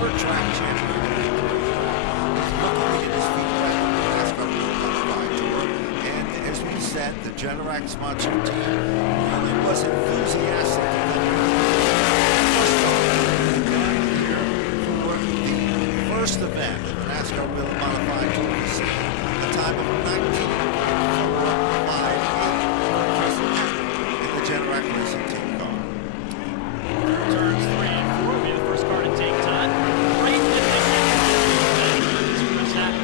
former track champion, was looking to get his feet wet on the NASCAR World Qualifying Tour. And as we said, the Generac sponsored team really was enthusiastic. For the first event of the NASCAR World Qualifying Tour this season, a time of 19.458 in the Generac Racing Team car. Turns 3 and 4 will be the first car to take time. Great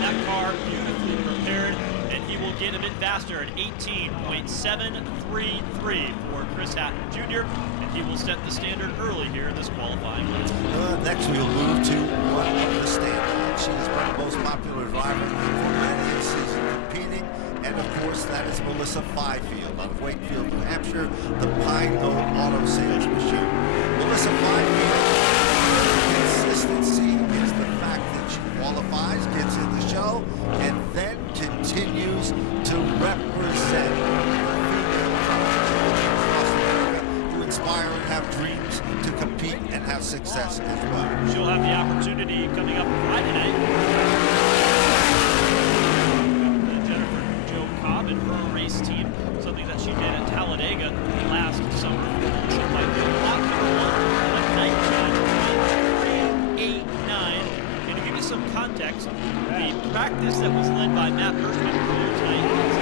that car beautifully prepared, and he will get a bit faster at 18.733 for Chris Hatton Jr., and he will set the standard early here in this qualifying race. Next, we'll move to one of the standouts. She's been the most popular driver for many a season competing, and of course, that is Melissa Fifield out of Wakefield, New Hampshire, the Pine Gold Auto Sales Machine. Melissa Fifield, consistency is the fact that she qualifies, gets in the show, and then continues to represent the female drivers across America who inspire and have dreams to compete and have success as well. She'll have the opportunity coming up Friday night. Jennifer Jo Cobb and her race team, something that she did at Talladega last summer. So like lap number 1, 19.389. And to give you some context, the practice that was led by Matt Hirschman earlier tonight is a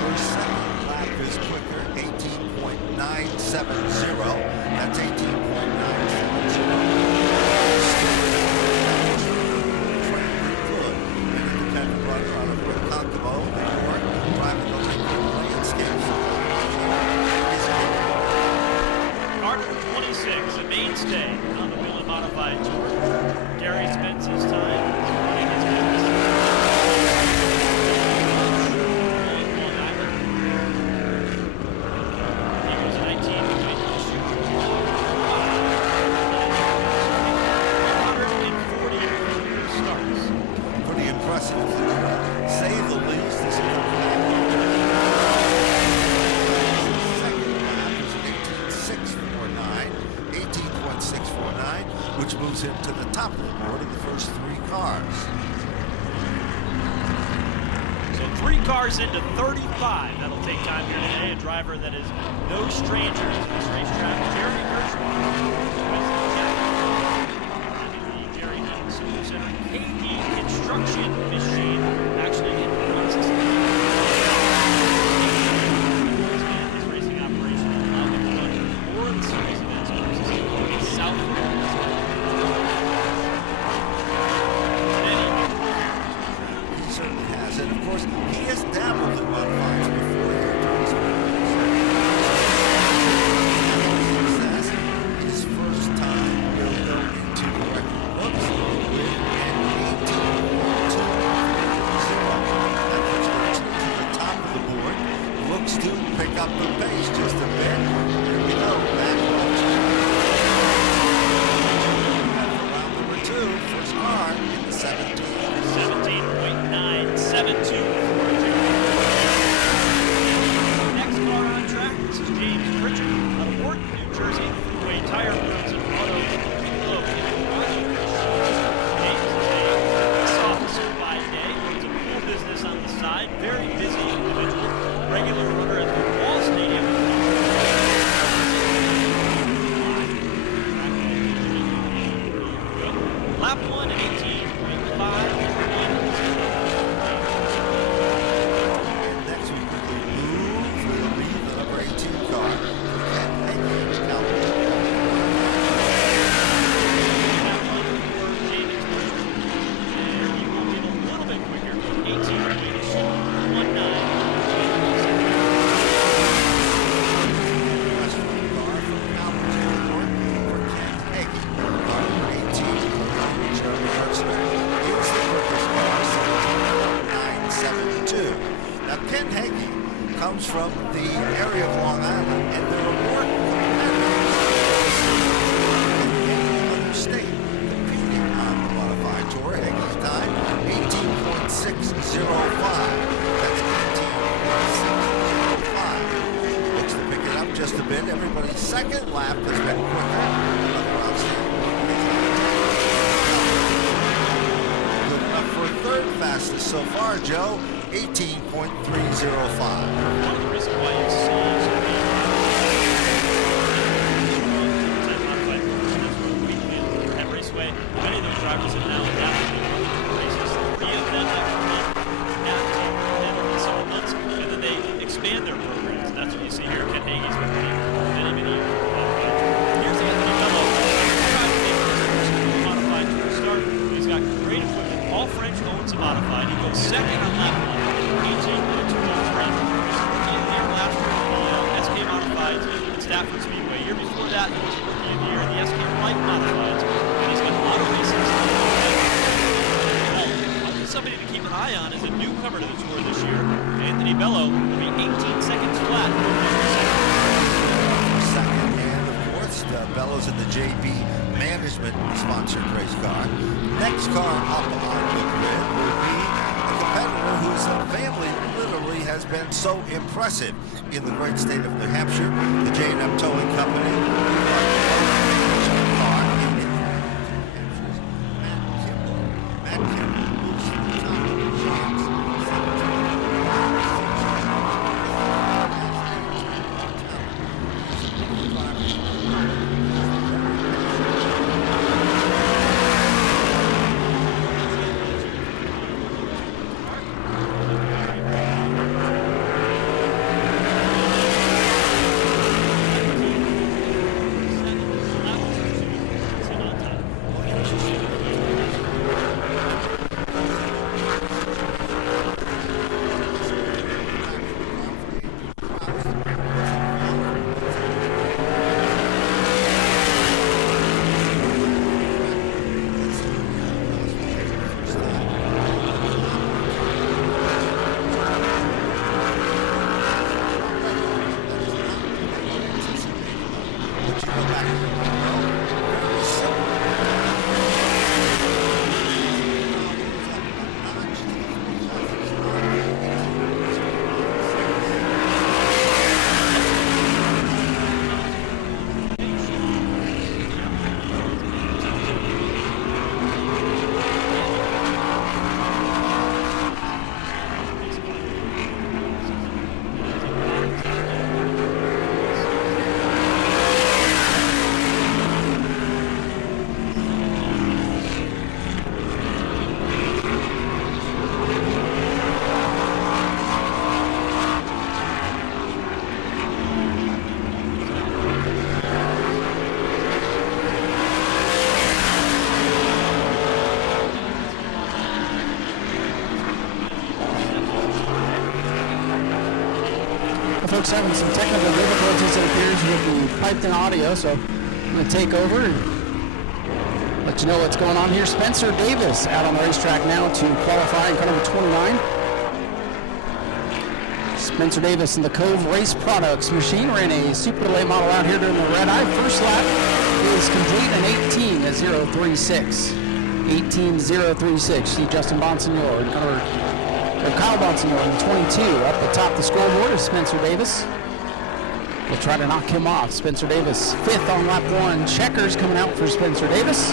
Her second lap is quicker, 18.970. That's 18.970. Good. An independent runner out of Kokomo, New York, driving the Lincoln landscapes. Car number 26, a mainstay on the Whelen Modified Tour. Gary spends his time running his business. Long Island. He goes a 140 starts. Pretty impressive, to say the least. This is the second lap is an 18.649, which moves him to the top of the board in the first 3 cars. So 3 cars into 35. That'll take time here today. A driver that is no stranger to this racetrack, Jerry Gershwin. Jerry Huntington Super Center KD construction machine actually in runs his racing operation allowed him to run more of the series events versus South He certainly has, and of course, he has dabbled in modifieds before here during his career. His first time will go into the record books with an 18.250. That puts Gertrude to the top of the board. Looks to pick up the pace just a bit. Here we go, back off. Round number 2, first car in the 17. 17.972 for next car on track. This is James Pritchard out of Wharton, New Jersey. Freeway Tire Wheels and Auto Club in Washington. James is a police officer by day. He's a pool business on the side. Very busy individual. Regular runner at the Wall Stadium. Lap 1 at 18.5. Next we quickly move will be the number 18 car. And Agmt Calvin. And he will get a little bit quicker. 18.19. Western car from Calvin's Airport for Ken Hagee. Car number 18 for Joe Hertzberg. It's the quickest car, 17.972. Now Ken Hagee comes from the area of Long Island, and there are more competitors in any other state competing on the modified tour. Hagee's time, 18.605. That's 18.605. Looks to pick it up just a bit. Everybody's second. second lap has been quicker. Another outstanding one. Good enough for third fastest so far, Joe. 18.305. One of the reasons why you see at Raceway, many of those drivers have now adapted to races. 3 of them have in several months, and then they expand their programs. And that's what you see here. Ken Hagee's been running many years. Here's Anthony Bello. Modified to start. He's got great equipment. Paul French owns a modified. He goes second on lap 1. 18.203. He was rookie of the year last year in the SK Modifieds at Stafford Speedway. Year before that, he was rookie of the year in the SK Light Modifieds. And he's got a lot of races. Somebody to keep an eye on is a newcomer to the Tour this year. Anthony Bello will be 18 seconds flat. Second, and of course, Bellows in the JB Management sponsored race car. Next car up on the grid will be a competitor whose family literally has been so impressive in the great state of New Hampshire, the J&M Towing Company. Folks having some technical difficulties, it appears, with the piped-in audio, so I'm going to take over and let you know what's going on here. Spencer Davis out on the racetrack now to qualify in car number 29. Spencer Davis in the Cove Race Products machine ran a super late model out here during the red eye. First lap is complete in 18.036. 18.036. See Justin Bonsignor in car Kyle Bonsignor in 22. Up the top of the scoreboard is Spencer Davis. We'll try to knock him off. Spencer Davis, 5th on lap 1. Checkers coming out for Spencer Davis.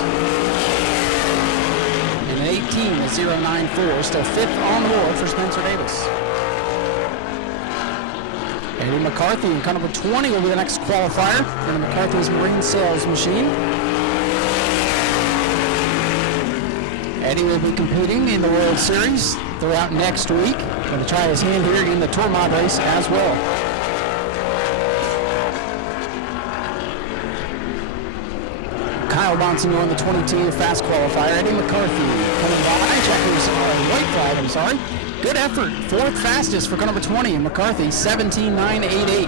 And an 18.094. Still 5th on the board for Spencer Davis. Eddie McCarthy in car number 20 will be the next qualifier for McCarthy's Marine Sales machine. Eddie will be competing in the World Series throughout next week. Going to try his hand here in the Tour Mod race as well. Kyle Bonsignor in the 22 fast qualifier. Eddie McCarthy coming by. Checkers white flag, I'm sorry. Good effort. 4th fastest for car number 20. McCarthy, 17.988.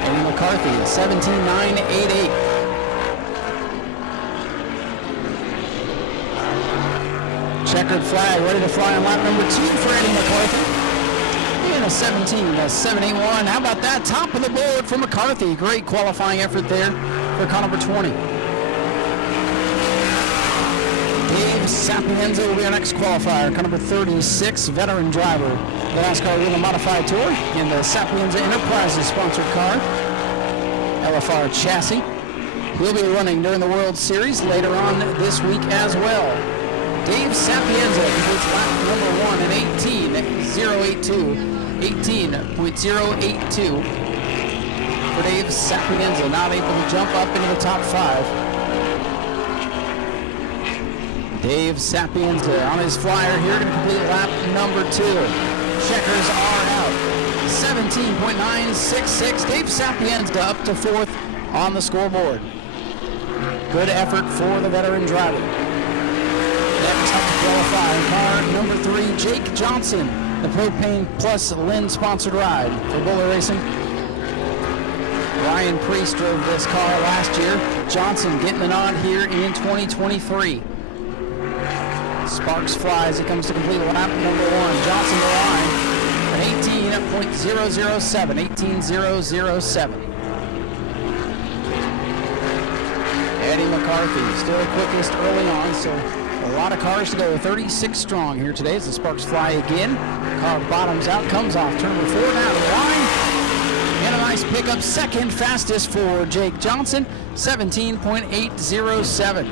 Eddie McCarthy, 17.988. Checkered flag ready to fly on lap number 2 for Eddie McCarthy. And a 17.781. How about that? Top of the board for McCarthy. Great qualifying effort there for car number 20. Dave Sapienza will be our next qualifier. Car number 36, veteran driver. The NASCAR Whelen Modified Tour in the Sapienza Enterprises sponsored car. LFR chassis. He'll be running during the World Series later on this week as well. Dave Sapienza completes lap number 1 in 18.082. 18.082 for Dave Sapienza, not able to jump up into the top 5. Dave Sapienza on his flyer here to complete lap number 2. Checkers are out. 17.966. Dave Sapienza up to 4th on the scoreboard. Good effort for the veteran driver. Next up to qualify, car number 3, Jake Johnson. The Propane Plus Lynn sponsored ride for Buller Racing. Ryan Priest drove this car last year. Johnson getting the nod here in 2023. Sparks fly as he comes to complete lap number 1. Johnson to line at 18.007. 18.007. Eddie McCarthy still quickest early on, so a lot of cars to go. 36 strong here today as the sparks fly again. Car bottoms out, comes off turn number 4 down the line. And a nice pickup, second fastest for Jake Johnson, 17.807.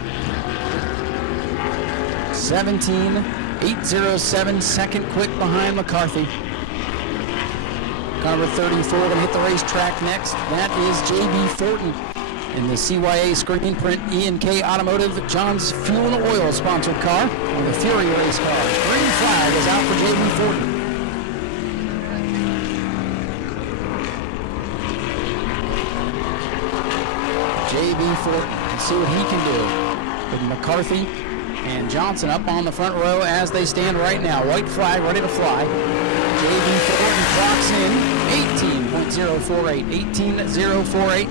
17.807, second quick behind McCarthy. Car number 34 going to hit the racetrack next. That is J.B. Fortin. In the CYA screen print, E&K Automotive, John's Fuel and Oil sponsored car on the Fury race car. Green flag is out for J.B. Fortin. J.B. Fortin, let's see what he can do. With McCarthy and Johnson up on the front row as they stand right now. White flag ready to fly. J.B. Fortin clocks in 18.048. 18.048.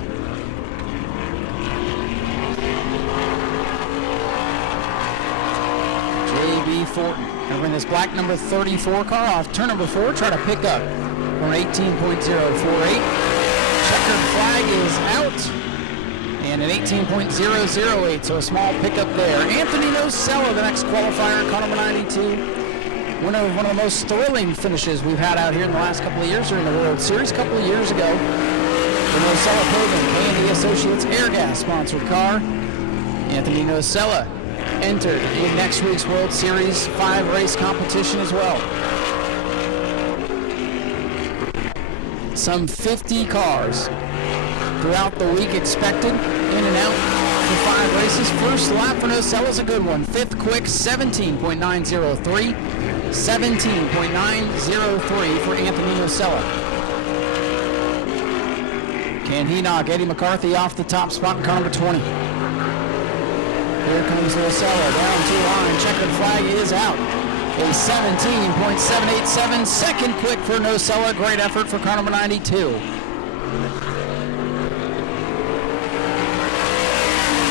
J.B. Fortin. Gonna bring this black number 34 car off turn number 4, try to pick up from 18.048. Checkered flag is out. And an 18.008, so a small pickup there. Anthony Nocella, the next qualifier, car number 92. Winner of one of the most thrilling finishes we've had out here in the last couple of years during the World Series. A couple of years ago, the Nocella Program, K&D Associates Air Gas sponsored car. Anthony Nocella entered in next week's World Series 5 race competition as well. Some 50 cars throughout the week expected, in and out for 5 races. First lap for Nocella is a good one. 5th quick, 17.903. 17.903 for Anthony Nocella. Can he knock Eddie McCarthy off the top spot in car number 20? Here comes Nocella down to line. Checkered flag is out. A 17.787, second quick for Nocella. Great effort for car number 92.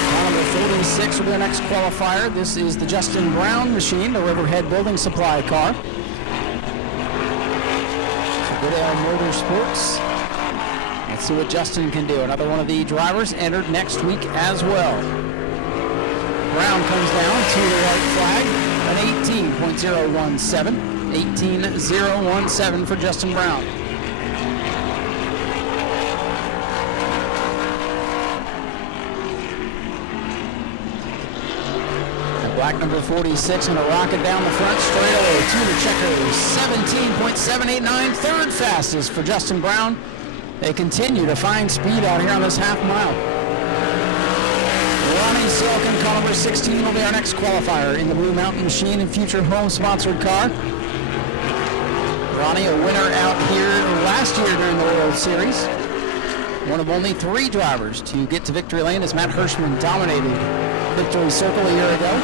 Car number 46 will be the next qualifier. This is the Justin Brown machine, the Riverhead Building Supply car. So Goodell Motorsports. Let's see what Justin can do. Another one of the drivers entered next week as well. Brown comes down to the white flag, an 18.017. 18.017 for Justin Brown. And black number 46 going to rocket down the front straightaway to the checkers. 17.789, third fastest for Justin Brown. They continue to find speed out here on this half mile. Ronnie Silk and car number 16 will be our next qualifier in the Blue Mountain Machine and Future Home sponsored car. Ronnie, a winner out here last year during the World Series. One of only 3 drivers to get to victory lane as Matt Hirschman dominated Victory Circle a year ago.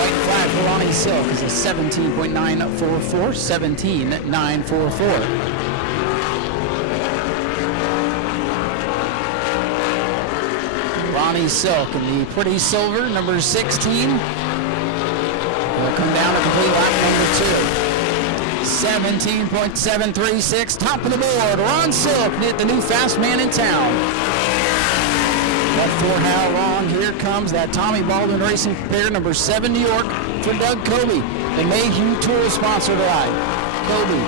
White flag for Ronnie Silk is a 17.944, 17.944. Ronnie Silk in the pretty silver, number 16. Will come down to complete lap number 2. 17.736, top of the board. Ron Silk hit the new fast man in town. But for how long, here comes that Tommy Baldwin Racing pair, number 7 New York for Doug Kobe. The Mayhew Tool sponsored ride. Kobe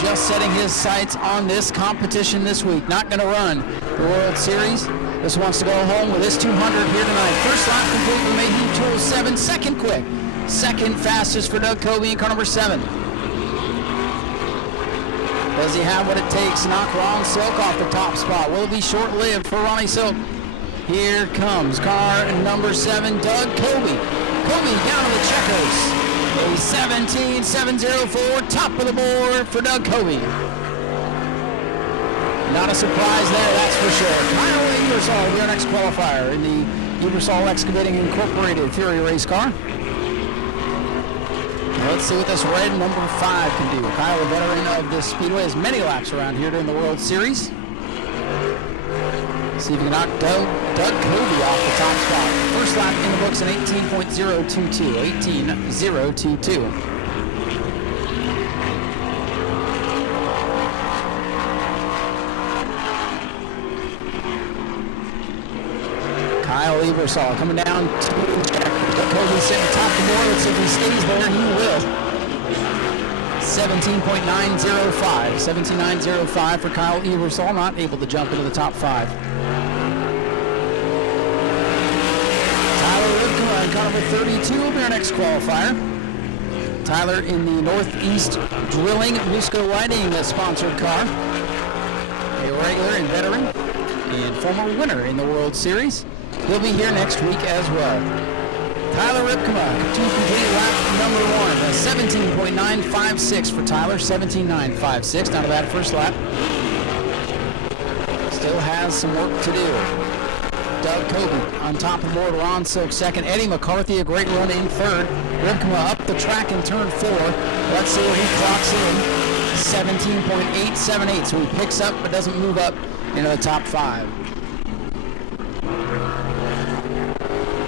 just setting his sights on this competition this week. Not going to run the World Series. This wants to go home with his 200 here tonight. First lap complete with Mayhew Tool 7. Second quick. Second fastest for Doug Kobe in car number 7. Does he have what it takes to knock Ron Silk off the top spot? Will it be short-lived for Ronnie Silk? Here comes car number 7, Doug Kobe. Kobe down to the checkers. A 17.704, top of the board for Doug Kobe. Not a surprise there, that's for sure. Kyle Ebersol will be our next qualifier in the Ebersol Excavating Incorporated Fury race car. Let's see what this red number 5 can do. Kyle, a veteran of this Speedway, has many laps around here during the World Series. See if you can knock Doug Kobe off the top spot. First lap in the books in 18.022. 18.022. Kyle Ebersol coming down to check. Kobe sitting top of the board. Let's see if he stays there. He will. 17.905. 17.905 for Kyle Ebersol. Not able to jump into the top 5. Car number 32 will be our next qualifier. Tyler in the Northeast Drilling Musco Lighting sponsored car. A regular and veteran and former winner in the World Series. He'll be here next week as well. Tyler Ripkema to complete lap number 1. 17.956 for Tyler. 17.956 down to that first lap. Still has some work to do. Doug Kobe on top of the board, Ron Silk second. Eddie McCarthy, a great run in third. Ripkema up the track in turn 4. Let's see where he clocks in. 17.878, so he picks up but doesn't move up into the top 5.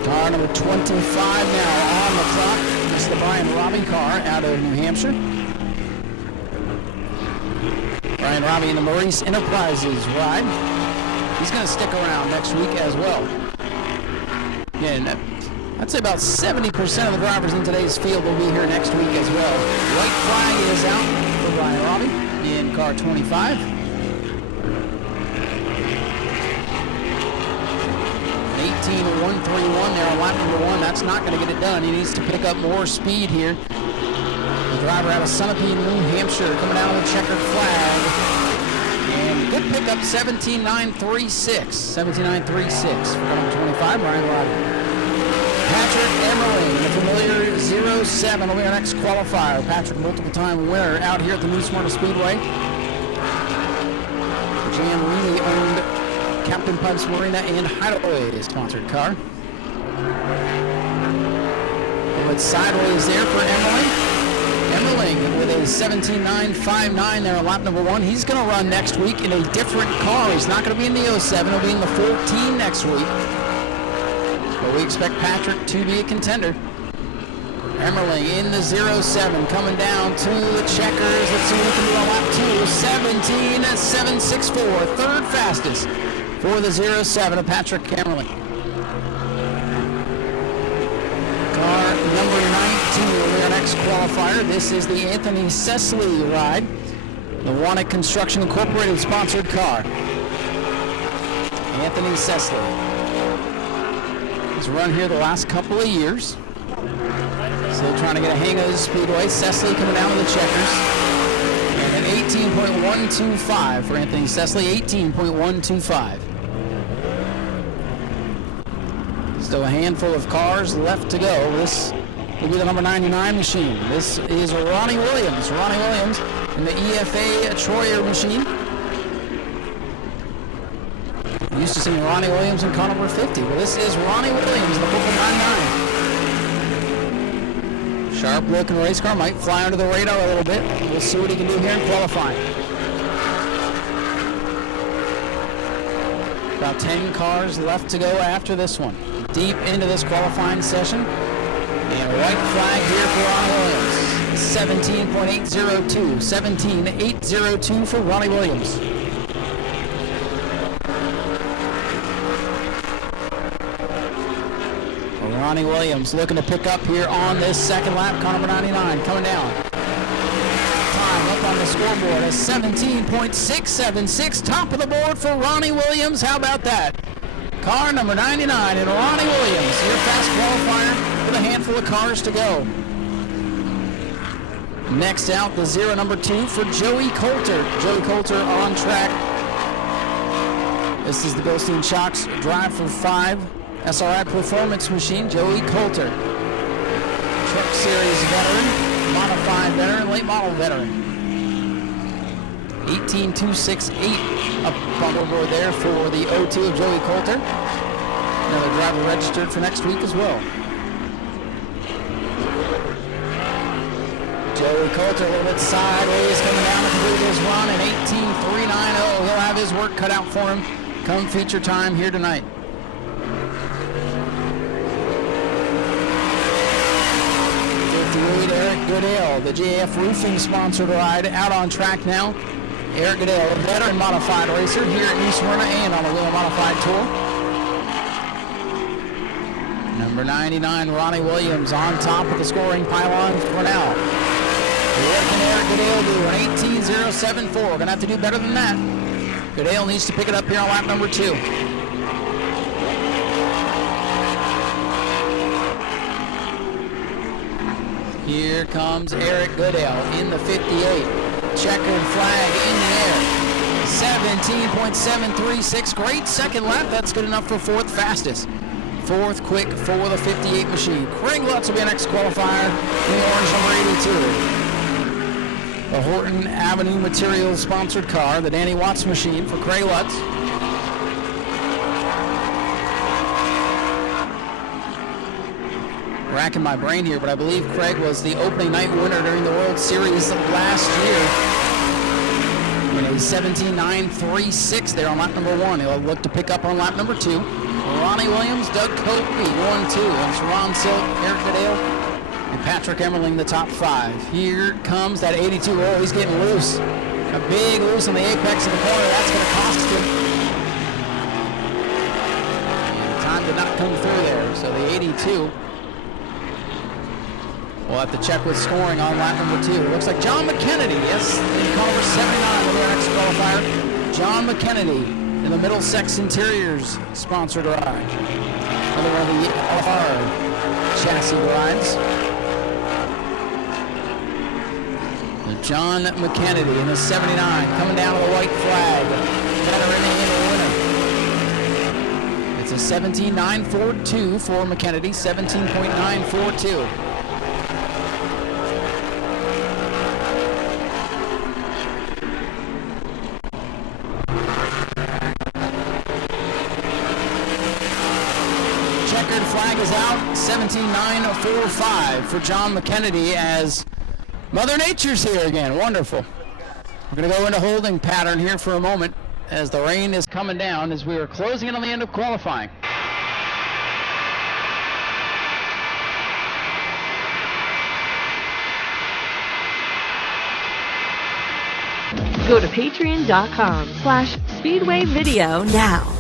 Car number 25 now on the clock. This is the Brian Robbie car out of New Hampshire. Brian Robbie in the Maurice Enterprises ride. He's going to stick around next week as well. Again, I'd say about 70% of the drivers in today's field will be here next week as well. White flag is out for Brian Robbie in car 25. 18.131 there on lap number 1. That's not going to get it done. He needs to pick up more speed here. The driver out of Sunapee, New Hampshire, coming out with a checkered flag. And good pickup, 17.936. 17.936 for number 25, Brian Robbie. Patrick Emmerling, the familiar 07, will be our next qualifier. Patrick, multiple-time winner out here at the New Smyrna Speedway. Jan Reilly owned Captain Pipes Marina and Hideaway sponsored car. Went sideways there for Emmerling. Emmerling with a 17.959 there on lap number 1. He's going to run next week in a different car. He's not going to be in the 07. He'll be in the 14 next week. But we expect Patrick to be a contender. Emmerling in the 07 coming down to the checkers. Let's see what he can do on lap 2. 17.764. Third fastest for the 07 of Patrick Emmerling. Car number 19 will be our next qualifier. This is the Anthony Cecily ride. The Wanted Construction Incorporated sponsored car. Anthony Cecily. He's run here the last couple of years. Still trying to get a hang of the Speedway. Cecily coming down to the checkers. And an 18.125 for Anthony Cecily. 18.125. Still a handful of cars left to go. This will be the number 99 machine. This is Ronnie Williams. Ronnie Williams in the EFA Troyer machine. We used to see Ronnie Williams in car number 50. Well, this is Ronnie Williams, the purple 99. Sharp looking race car. Might fly under the radar a little bit. We'll see what he can do here in qualifying. About 10 cars left to go after this one. Deep into this qualifying session. And a white flag here for Ronnie Williams. 17.802. 17.802 for Ronnie Williams. Ronnie Williams looking to pick up here on this second lap. Car number 99 coming down. Time up on the scoreboard. scoreboard. A 17.676, top of the board for Ronnie Williams. How about that? Car number 99 and Ronnie Williams, your fast qualifier with a handful of cars to go. Next out, the 0 number 2 for Joey Coulter. Joey Coulter on track. This is the Bilstein Shocks Drive for 5 SRI Performance Machine. Joey Coulter, Truck Series veteran, modified veteran, late model veteran. 18268 up on the board there for the 02 of Joey Coulter. Another driver registered for next week as well. Joey Coulter a little bit sideways coming down to complete his run in 18390. He'll have his work cut out for him come feature time here tonight. Eric Goodale, the JF Roofing sponsored ride, out on track now. Eric Goodale, a veteran modified racer here at New Smyrna and on the Whelen Modified Tour. Number 99, Ronnie Williams, on top of the scoring pylon for now. What can Eric Goodale do? An 18074. We're going to have to do better than that. Goodale needs to pick it up here on lap number 2. Here comes Eric Goodale in the 58. Checkered flag in the air. 17.736. Great second lap. That's good enough for 4th fastest. 4th quick for the 58 machine. Craig Lutz will be our next qualifier in the orange number 82. The Horton Avenue Materials sponsored car, the Danny Watts machine for Craig Lutz. Racking my brain here, but I believe Craig was the opening night winner during the World Series last year in a 17.936 there on lap number 1. He'll look to pick up on lap number 2. Ronnie Williams, Doug Cope, 1-2. That's Ron Silk, Eric Goodale, and Patrick Emmerling, the top 5. Here comes that 82. Oh, he's getting loose. A big loose on the apex of the corner. That's going to cost him. And time did not come through there, so the 82. We'll have to check with scoring on lap number 2. It looks like John McKennedy, yes, in car number 79 will be our next qualifier. John McKennedy in the Middlesex Interiors sponsored ride. Another one of the LFR chassis rides. John McKennedy in the 79 coming down to the white flag. Veteran and a winner. It's a 17.942 for McKennedy, 17.942. Flag is out, 17.945 for John McKennedy as Mother Nature's here again. Wonderful. We're going to go into holding pattern here for a moment as the rain is coming down as we are closing in on the end of qualifying. Go to patreon.com/Speedway Video now.